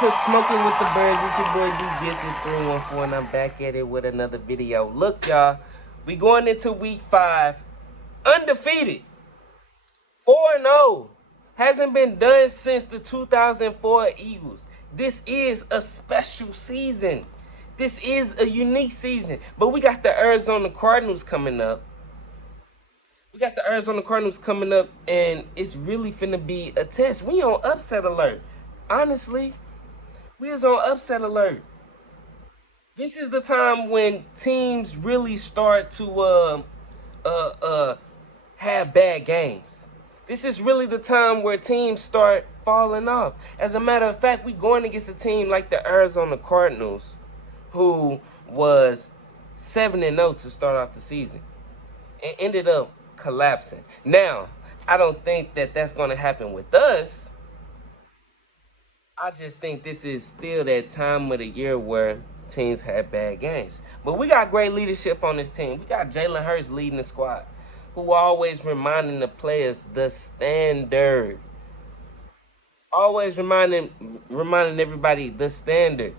to Smoking with the Birds. It's your boy D Gifted 314, and I'm back at it with another video. Look, y'all, we going into week 5, undefeated, 4-0. Hasn't been done since the 2004 Eagles. This is a special season. This is a unique season. But we got the Arizona Cardinals coming up. And it's really finna be a test. We on upset alert. Honestly, we is on upset alert. This is the time when teams really start to have bad games. This is really the time where teams start falling off. As a matter of fact, we going against a team like the Arizona Cardinals, who was 7-0 to start off the season and ended up collapsing. Now, I don't think that that's going to happen with us. I just think this is still that time of the year where teams have bad games. But we got great leadership on this team. We got Jalen Hurts leading the squad, who always reminding the players the standard. Always reminding everybody the standard.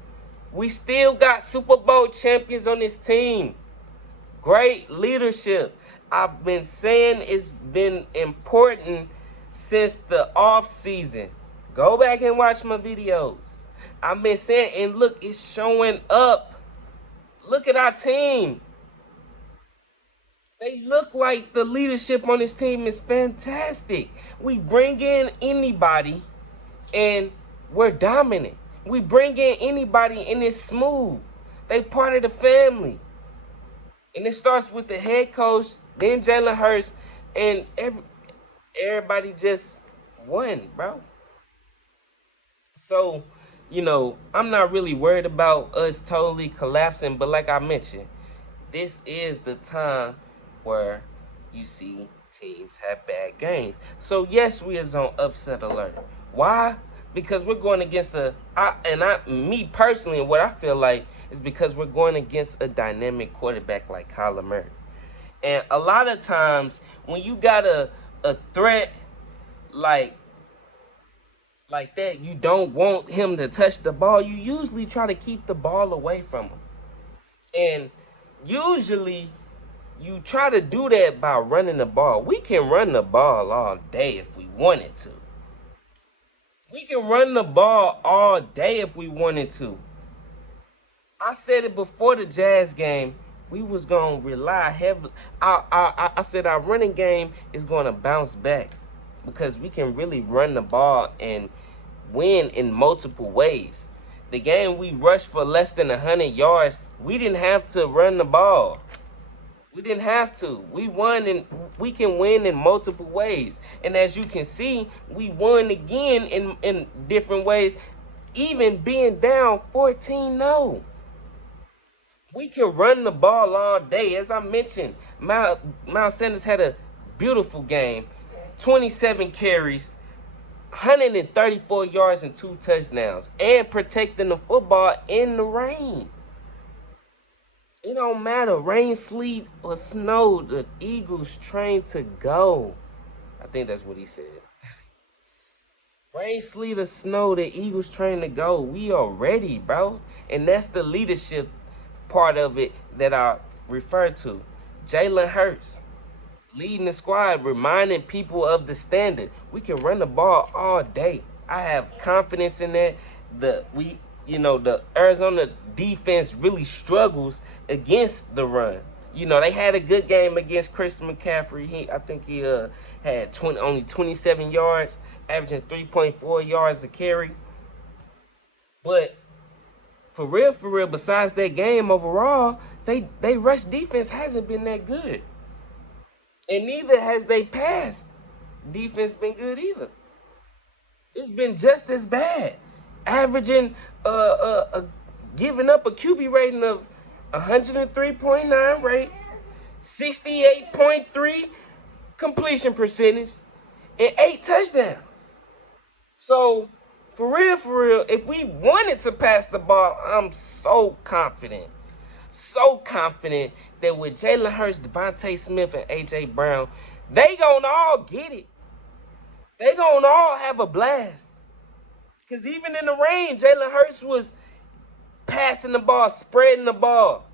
We still got Super Bowl champions on this team. Great leadership. I've been saying it's been important since the off season. Go back and watch my videos. I've been saying, and look, it's showing up. Look at our team. They look like the leadership on this team is fantastic. We bring in anybody and we're dominant. We bring in anybody and it's smooth. They part of the family. And it starts with the head coach, then Jalen Hurts, and everybody just won, bro. So, I'm not really worried about us totally collapsing, but like I mentioned, this is the time where you see teams have bad games. So yes, we is on upset alert. Why? Because we're going against me personally, what I feel like is because we're going against a dynamic quarterback like Kyler Murray. And a lot of times when you got a threat like that, you don't want him to touch the ball. You usually try to keep the ball away from him. And usually you try to do that by running the ball. We can run the ball all day if we wanted to. We can run the ball all day if we wanted to. I said it before the Jazz game. We was going to rely heavily. I said our running game is going to bounce back because we can really run the ball and win in multiple ways. The game we rushed for less than 100 yards, we didn't have to run the ball. We didn't have to. We won, and we can win in multiple ways. And as you can see, we won again in different ways, even being down 14-0. We can run the ball all day. As I mentioned, Miles Sanders had a beautiful game. 27 carries, 134 yards and 2 touchdowns, and protecting the football in the rain. It don't matter, rain, sleet, or snow, the Eagles train to go. I think that's what he said. Rain, sleet, or snow, the Eagles train to go. We are ready, bro. And that's the leadership part of it that I refer to. Jalen Hurts leading the squad, reminding people of the standard. We can run the ball all day. I have confidence in that. The Arizona defense really struggles against the run. They had a good game against Chris McCaffrey. I think he had only 27 yards, averaging 3.4 yards a carry. But for real, besides that game overall, they rush defense hasn't been that good. And neither has they pass defense been good either. It's been just as bad. Averaging giving up a QB rating of 103.9 rate, 68.3 completion percentage, and 8 touchdowns. So for real, if we wanted to pass the ball, I'm so confident that with Jalen Hurts, Devontae Smith, and A.J. Brown, they gonna all get it. They gonna all have a blast. Because even in the rain, Jalen Hurts was passing the ball, spreading the ball.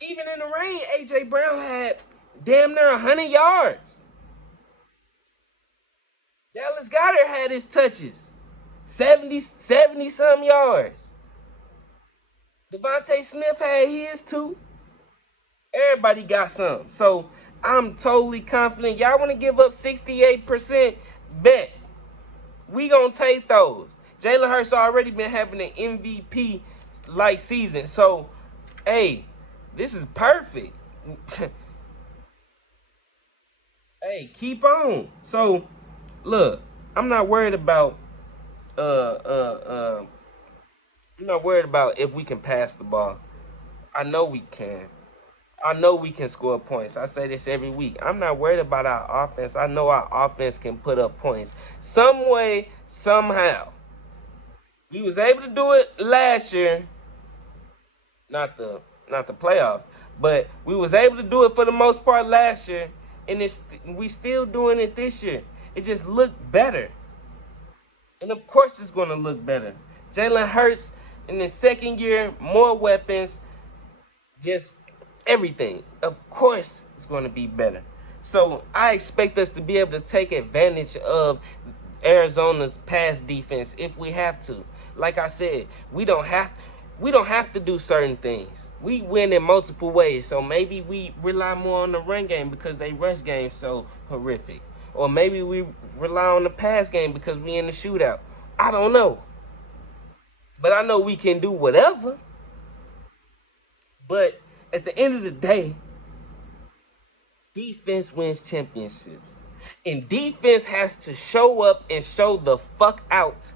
Even in the rain, A.J. Brown had damn near 100 yards. Dallas Goedert had his touches. 70-some yards. Devontae Smith had his too. Everybody got some. So I'm totally confident. Y'all want to give up 68%? Bet. We gonna take those. Jalen Hurts already been having an MVP-like season. So, hey, this is perfect. Hey, keep on. So, look, I'm not worried about I'm not worried about if we can pass the ball. I know we can. I know we can score points. I say this every week. I'm not worried about our offense. I know our offense can put up points. Some way, somehow. We was able to do it last year. Not the playoffs. But we was able to do it for the most part last year. And we still doing it this year. It just looked better. And of course it's going to look better. Jalen Hurts in his second year, more weapons, just everything. Of course it's going to be better. So I expect us to be able to take advantage of Arizona's pass defense if we have to. Like I said, we don't have to do certain things. We win in multiple ways. So maybe we rely more on the run game because they rush game so horrific. Or maybe we rely on the pass game because we in the shootout. I don't know. But I know we can do whatever. But at the end of the day, defense wins championships. And defense has to show up and show the fuck out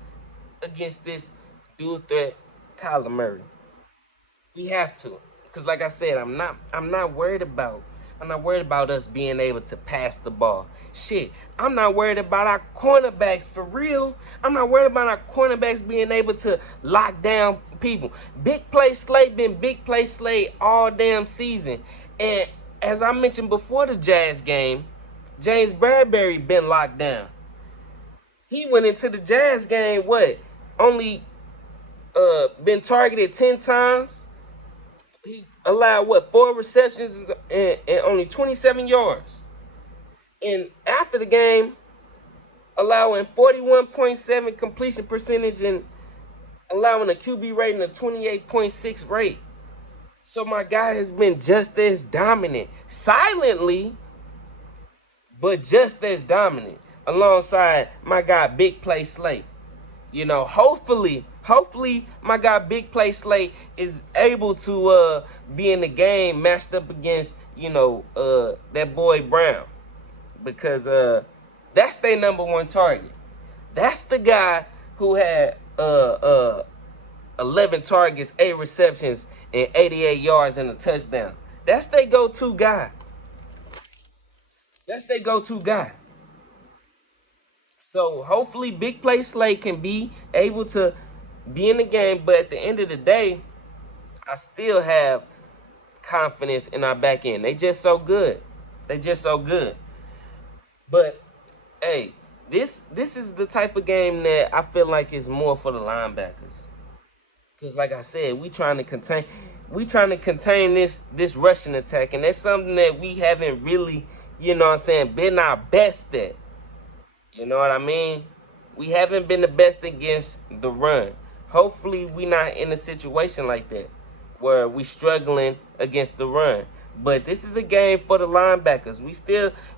against this dual threat, Kyler Murray. We have to. Because like I said, I'm not worried about us being able to pass the ball. Shit, I'm not worried about our cornerbacks for real. I'm not worried about our cornerbacks being able to lock down people. Big play Slay been big play Slay all damn season. And as I mentioned before the Jazz game, James Bradbury been locked down. He went into the Jazz game, only been targeted 10 times. He allowed 4 receptions and only 27 yards. And after the game, allowing 41.7 completion percentage and allowing a QB rating of 28.6 rate. So my guy has been just as dominant, silently, but just as dominant, alongside my guy Big Play Slay. You know, hopefully my guy Big Play Slay is able to be in the game matched up against, that boy Brown. Because that's their number one target. That's the guy who had 11 targets, 8 receptions, and 88 yards and a touchdown. That's their go-to guy. So hopefully Big Play Slay can be able to be in the game. But at the end of the day, I still have confidence in our back end. They just so good. But hey, this is the type of game that I feel like is more for the linebackers. Because like I said, we trying to contain this rushing attack, and that's something that we haven't really, been our best at. You know what I mean? We haven't been the best against the run. Hopefully we not in a situation like that where we struggling against the run. But this is a game for the linebackers.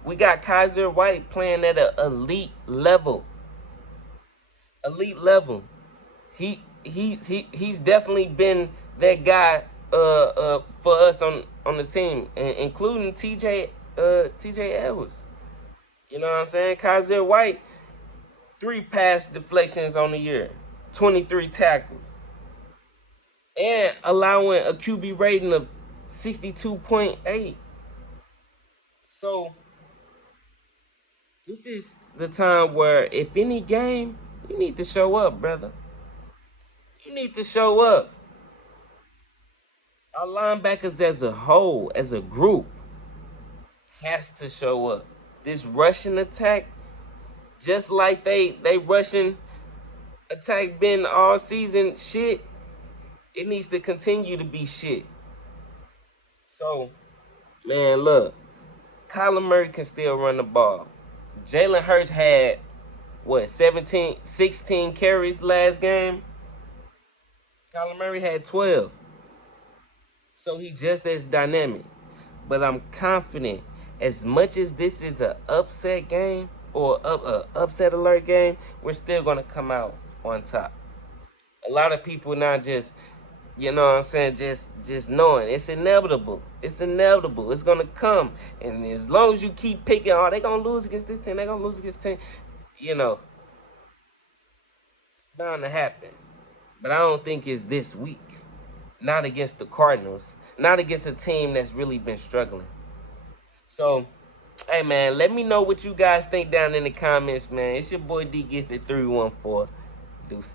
We got Kaiser White playing at an elite level. He's definitely been that guy for us on the team, including TJ Edwards. You know what I'm saying? Kaiser White, 3 pass deflections on the year, 23 tackles, and allowing a QB rating of 62.8. So this is the time where, if any game, you need to show up, brother. You need to show up. Our linebackers as a whole, as a group, has to show up. This rushing attack, just like they rushing attack been all season shit, it needs to continue to be shit. So, man, look, Kyler Murray can still run the ball. Jalen Hurts had, what, 16 carries last game? Kyler Murray had 12. So he just as dynamic. But I'm confident, as much as this is an upset game or a upset alert game, we're still going to come out on top. A lot of people now just, you know what I'm saying, just knowing it's inevitable. It's inevitable. It's going to come. And as long as you keep picking, oh, they going to lose against this team, they going to lose against this team, you know, it's bound to happen. But I don't think it's this week. Not against the Cardinals. Not against a team that's really been struggling. So, hey, man, let me know what you guys think down in the comments, man. It's your boy D Gets the 314. Deuces.